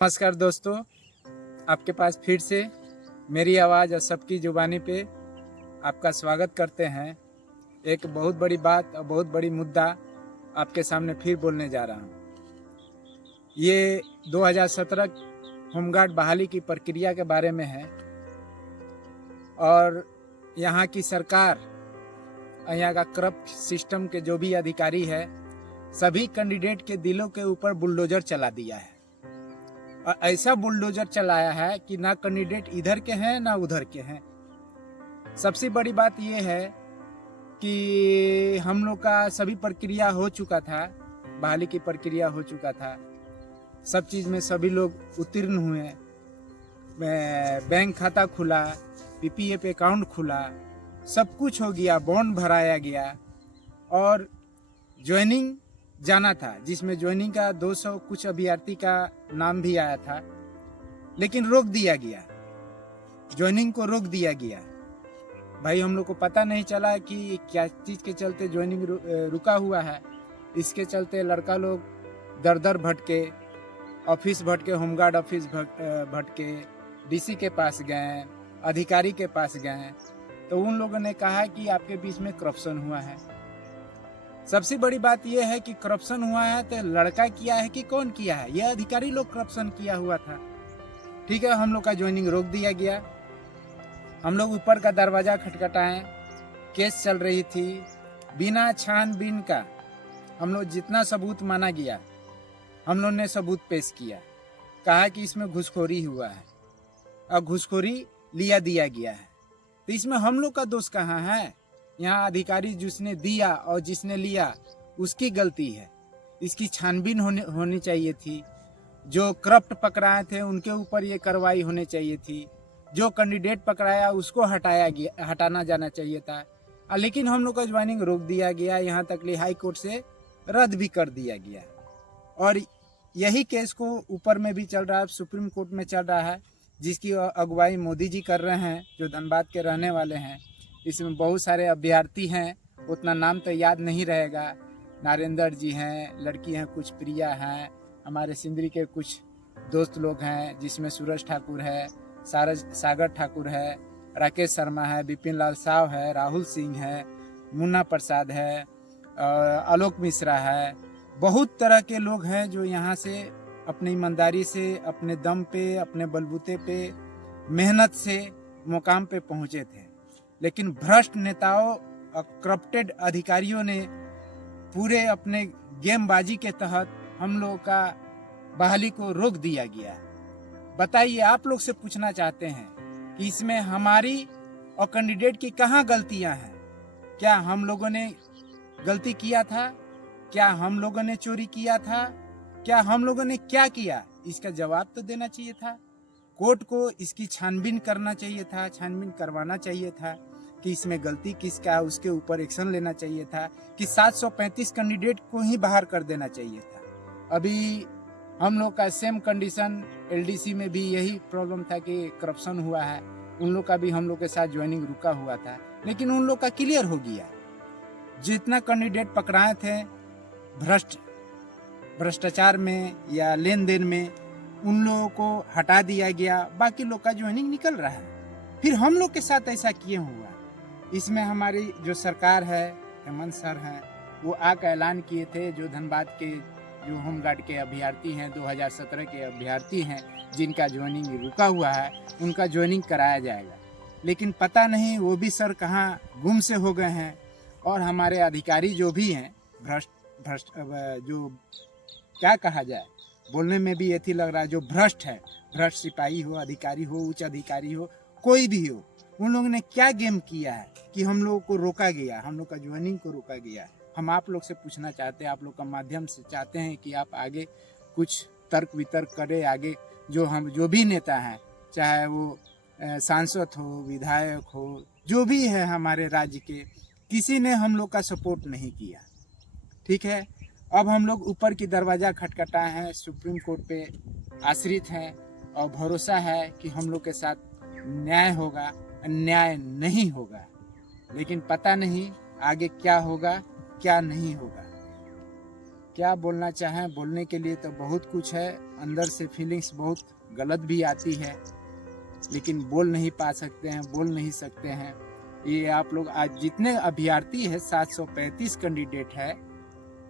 नमस्कार दोस्तों, आपके पास फिर से मेरी आवाज़ और सबकी ज़ुबानी पे आपका स्वागत करते हैं। एक बहुत बड़ी बात और बहुत बड़ी मुद्दा आपके सामने फिर बोलने जा रहा हूँ। ये 2017 होमगार्ड बहाली की प्रक्रिया के बारे में है और यहाँ की सरकार और यहाँ का करप्ट सिस्टम के जो भी अधिकारी है, सभी कैंडिडेट के दिलों के ऊपर बुलडोजर चला दिया है। और ऐसा बुलडोजर चलाया है कि ना कैंडिडेट इधर के हैं ना उधर के हैं। सबसे बड़ी बात यह है कि हम लोग का सभी प्रक्रिया हो चुका था, बहाली की प्रक्रिया हो चुका था, सब चीज़ में सभी लोग उत्तीर्ण हुए। बैंक खाता खुला, पीपीएफ अकाउंट खुला, सब कुछ हो गया, बॉन्ड भराया गया और ज्वाइनिंग जाना था, जिसमें ज्वाइनिंग का 200 कुछ अभ्यर्थी का नाम भी आया था, लेकिन रोक दिया गया। ज्वाइनिंग को रोक दिया गया। भाई हम लोग को पता नहीं चला कि क्या चीज़ के चलते ज्वाइनिंग रुका हुआ है। इसके चलते लड़का लोग दर दर भटके, ऑफिस भटके, होमगार्ड ऑफिस भटके, डीसी के पास गए, अधिकारी के पास गए, तो उन लोगों ने कहा कि आपके बीच में करप्शन हुआ है। सबसे बड़ी बात यह है कि करप्शन हुआ है तो लड़का किया है कि कौन किया है? यह अधिकारी लोग करप्शन किया हुआ था। ठीक है, हम लोग का ज्वाइनिंग रोक दिया गया। हम लोग ऊपर का दरवाजा खटखटाएं, केस चल रही थी, बिना छानबीन का हम लोग जितना सबूत माना गया हम लोग ने सबूत पेश किया, कहा कि इसमें घूसखोरी हुआ है और घूसखोरी लिया दिया गया है। तो इसमें हम लोग का दोष कहाँ है? यहाँ अधिकारी जिसने दिया और जिसने लिया उसकी गलती है। इसकी छानबीन होनी चाहिए थी। जो करप्ट पकड़ाए थे उनके ऊपर ये कार्रवाई होनी चाहिए थी। जो कैंडिडेट पकड़ाया उसको हटाना जाना चाहिए था। लेकिन हम लोग का ज्वाइनिंग रोक दिया गया, यहाँ तक कि हाई कोर्ट से रद्द भी कर दिया गया। और यही केस को ऊपर में भी चल रहा है, सुप्रीम कोर्ट में चल रहा है, जिसकी अगुवाई मोदी जी कर रहे हैं, जो धनबाद के रहने वाले हैं। इसमें बहुत सारे अभ्यर्थी हैं, उतना नाम तो याद नहीं रहेगा। नारेंद्र जी हैं, लड़की हैं कुछ, प्रिया हैं, हमारे सिंदरी के कुछ दोस्त लोग हैं, जिसमें सूरज ठाकुर है, सागर ठाकुर है, राकेश शर्मा है, विपिन लाल साव है, राहुल सिंह है, मुन्ना प्रसाद है, आलोक मिश्रा है। बहुत तरह के लोग हैं जो यहाँ से अपनी ईमानदारी से, अपने दम पे, अपने बलबूते पे, मेहनत से मुकाम पे पहुँचे थे। लेकिन भ्रष्ट नेताओं और करप्टेड अधिकारियों ने पूरे अपने गेमबाजी के तहत हम लोगों का बहाली को रोक दिया गया। बताइए, आप लोग से पूछना चाहते हैं कि इसमें हमारी और कैंडिडेट की कहाँ गलतियां हैं? क्या हम लोगों ने गलती किया था? क्या हम लोगों ने चोरी किया था? क्या हम लोगों ने क्या किया? इसका जवाब तो देना चाहिए था। कोर्ट को इसकी छानबीन करना चाहिए था, छानबीन करवाना चाहिए था कि इसमें गलती किसका है, उसके ऊपर एक्शन लेना चाहिए था कि 735 कैंडिडेट को ही बाहर कर देना चाहिए था। अभी हम लोग का सेम कंडीशन एलडीसी में भी यही प्रॉब्लम था कि करप्शन हुआ है। उन लोग का भी हम लोग के साथ ज्वाइनिंग रुका हुआ था, लेकिन उन लोग का क्लियर हो गया। जितना कैंडिडेट पकड़ाए थे भ्रष्टाचार में या लेन देन में, उन लोगों को हटा दिया गया, बाकी लोग का ज्वाइनिंग निकल रहा है। फिर हम लोग के साथ ऐसा क्यों हुआ? इसमें हमारी जो सरकार है, हेमंत सर हैं, वो आकर ऐलान किए थे, जो धनबाद के जो होमगार्ड के अभ्यर्थी हैं, 2017 के अभ्यर्थी हैं, जिनका ज्वाइनिंग रुका हुआ है, उनका ज्वाइनिंग कराया जाएगा। लेकिन पता नहीं वो भी सर कहाँ गुम से हो गए हैं। और हमारे अधिकारी जो भी हैं, भ्रष्ट जो क्या कहा जाए, बोलने में भी ऐसी लग रहा है, जो भ्रष्ट है, भ्रष्ट सिपाही हो, अधिकारी हो, उच्च अधिकारी हो, कोई भी हो, उन लोगों ने क्या गेम किया है कि हम लोगों को रोका गया, हम लोग का ज्वाइनिंग को रोका गया। हम आप लोग से पूछना चाहते हैं, आप लोग का माध्यम से चाहते हैं कि आप आगे कुछ तर्क वितर्क करें। आगे जो भी नेता हैं, चाहे वो सांसद हो, विधायक हो, जो भी है हमारे राज्य के, किसी ने हम लोग का सपोर्ट नहीं किया। ठीक है, अब हम लोग ऊपर की दरवाज़ा खटखटाए हैं, सुप्रीम कोर्ट पे आश्रित हैं और भरोसा है कि हम लोग के साथ न्याय होगा, अन्याय नहीं होगा। लेकिन पता नहीं आगे क्या होगा, क्या नहीं होगा। क्या बोलना चाहें, बोलने के लिए तो बहुत कुछ है। अंदर से फीलिंग्स बहुत गलत भी आती है, लेकिन बोल नहीं पा सकते हैं, बोल नहीं सकते हैं। ये आप लोग आज जितने अभ्यर्थी है 735 कैंडिडेट है,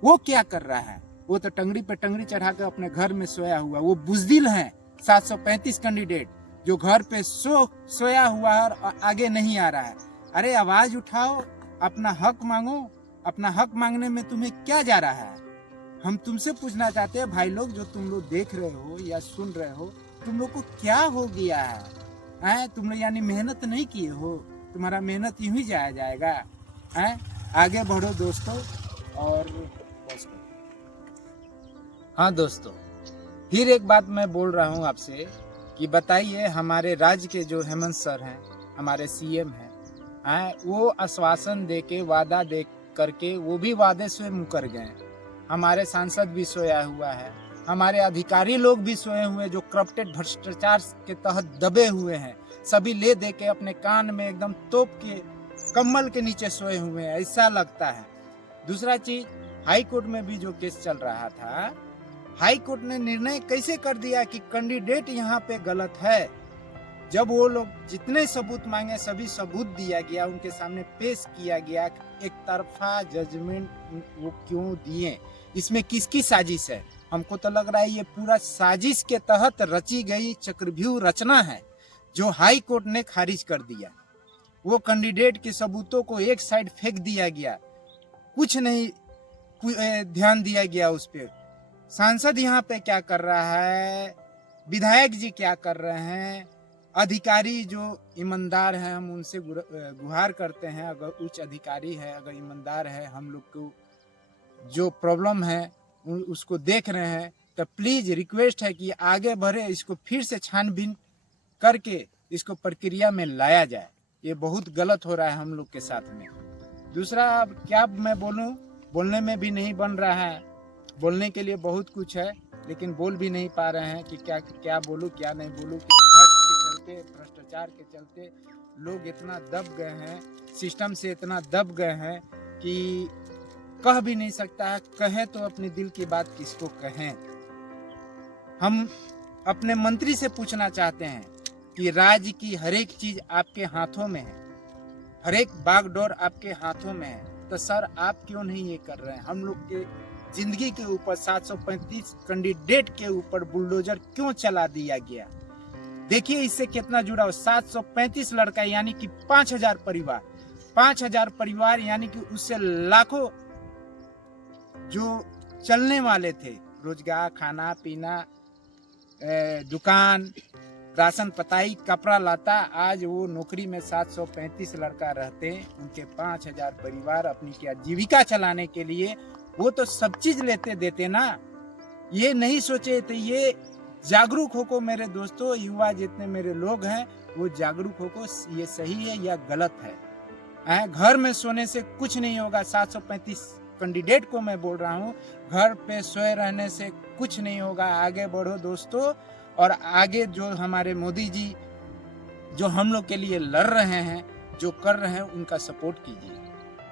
वो क्या कर रहा है? वो तो टंगड़ी पे टंगड़ी चढ़ा कर अपने घर में सोया हुआ, वो बुजदिल है। 735 कैंडिडेट जो घर पे सोया हुआ है और आगे नहीं आ रहा है। अरे आवाज उठाओ, अपना हक मांगो। अपना हक मांगने में तुम्हें क्या जा रहा है? हम तुमसे पूछना चाहते हैं भाई लोग, जो तुम लोग देख रहे हो या सुन रहे हो, तुम लोग को क्या हो गया है? तुम लोग यानी मेहनत नहीं किए हो? तुम्हारा मेहनत यूं ही जाया जाएगा? आगे बढ़ो दोस्तों। और हाँ दोस्तों, फिर एक बात मैं बोल रहा हूँ आपसे कि बताइए, हमारे राज्य के जो हेमंत सर हैं, हमारे सीएम हैं, वो आश्वासन दे के, वादा दे करके, वो भी वादे से मुकर गए। हमारे सांसद भी सोया हुआ है, हमारे अधिकारी लोग भी सोए हुए, जो करप्टेड भ्रष्टाचार के तहत दबे हुए हैं, सभी ले दे के अपने कान में एकदम तोप के कम्बल के नीचे सोए हुए हैं, ऐसा लगता है। दूसरा चीज, हाई कोर्ट में भी जो केस चल रहा था, हाई कोर्ट ने निर्णय कैसे कर दिया कि कैंडिडेट यहाँ पे गलत है। जब वो लोग जितने सबूत मांगे सभी सबूत दिया गया, उनके सामने पेश किया गया। एक तरफा जजमेंट वो क्यों दिए? इसमें किसकी साजिश है? हमको तो लग रहा है ये पूरा साजिश के तहत रची गई चक्रव्यूह रचना है, जो हाई कोर्ट ने खारिज कर दिया। वो कैंडिडेट के सबूतों को एक साइड फेंक दिया गया, कुछ नहीं ध्यान दिया गया उस पर। सांसद यहाँ पे क्या कर रहा है, विधायक जी क्या कर रहे हैं, अधिकारी जो ईमानदार हैं, हम उनसे गुहार करते हैं, अगर उच्च अधिकारी है, अगर ईमानदार है, हम लोग को जो प्रॉब्लम है उसको देख रहे हैं, तो प्लीज रिक्वेस्ट है कि आगे बढ़े, इसको फिर से छानबीन करके इसको प्रक्रिया में लाया जाए। ये बहुत गलत हो रहा है हम लोग के साथ में। दूसरा, क्या मैं बोलूं, बोलने में भी नहीं बन रहा है। बोलने के लिए बहुत कुछ है, लेकिन बोल भी नहीं पा रहे हैं कि क्या बोलूं, क्या नहीं बोलूं। भ्रष्टाचार के चलते लोग इतना दब गए हैं, सिस्टम से इतना दब गए हैं कि कह भी नहीं सकता है। कहे तो अपने दिल की बात किसको कहें? हम अपने मंत्री से पूछना चाहते हैं कि राज्य की हर एक चीज आपके हाथों में है, हर एक बागडोर आपके हाथों में है, तो सर आप क्यों नहीं ये कर रहे हैं? हम लोग के जिंदगी के ऊपर 735 कैंडिडेट के ऊपर बुलडोजर क्यों चला दिया गया? देखिए इससे कितना जुड़ा हो। 735 लड़का यानी कि 5000 परिवार, 5000 परिवार यानी कि उससे लाखों जो चलने वाले थे, रोजगार, खाना पीना, दुकान, राशन पताई, कपड़ा लाता, आज वो नौकरी में 735 लड़का रहते, उनके 5000 परिवार अपनी क्या जीविका चलाने के लिए वो तो सब चीज लेते देते ना। ये नहीं सोचे तो ये जागरूक हो को मेरे दोस्तों, युवा जितने मेरे लोग हैं, वो जागरूक हो को ये सही है या गलत है। घर में सोने से कुछ नहीं होगा। 735 कैंडिडेट को मैं बोल रहा हूँ, घर पे सोए रहने से कुछ नहीं होगा। आगे बढ़ो दोस्तों, और आगे जो हमारे मोदी जी जो हम लोग के लिए लड़ रहे हैं, जो कर रहे हैं, उनका सपोर्ट कीजिए।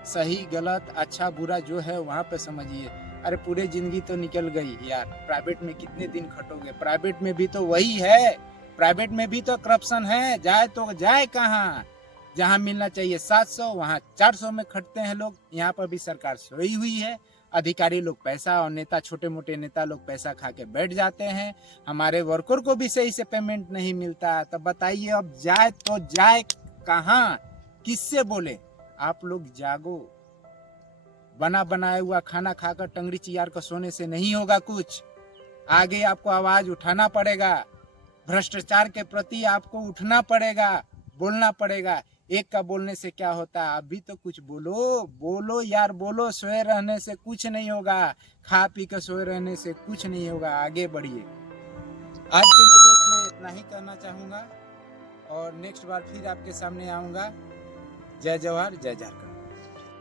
सही गलत अच्छा बुरा जो है वहाँ पे समझिए। अरे पूरे जिंदगी तो निकल गई यार, प्राइवेट में कितने दिन खटोगे? प्राइवेट में भी तो वही है, प्राइवेट में भी तो करप्शन है। जाए तो जाए कहाँ? जहाँ मिलना चाहिए 700 वहाँ 400 में खटते हैं लोग। यहाँ पर भी सरकार सोई हुई है, अधिकारी लोग पैसा, और नेता, छोटे मोटे नेता लोग पैसा खा के बैठ जाते हैं। हमारे वर्कर को भी सही से पेमेंट नहीं मिलता। तब बताइए अब जाए तो जाए कहाँ, किससे बोले? आप लोग जागो। बना बनाया हुआ खाना खाकर टंगड़ी चियार कर सोने से नहीं होगा कुछ। आगे आपको आवाज उठाना पड़ेगा, भ्रष्टाचार के प्रति आपको उठना पड़ेगा, बोलना पड़ेगा। एक का बोलने से क्या होता है? अभी तो कुछ बोलो यार, बोलो। सोए रहने से कुछ नहीं होगा, खा पी कर सोए रहने से कुछ नहीं होगा। आगे बढ़िए। आज के लिए दोस्त मैं इतना ही कहना चाहूँगा, और नेक्स्ट बार फिर आपके सामने आऊँगा। जय जवाहर, जय झारखंड।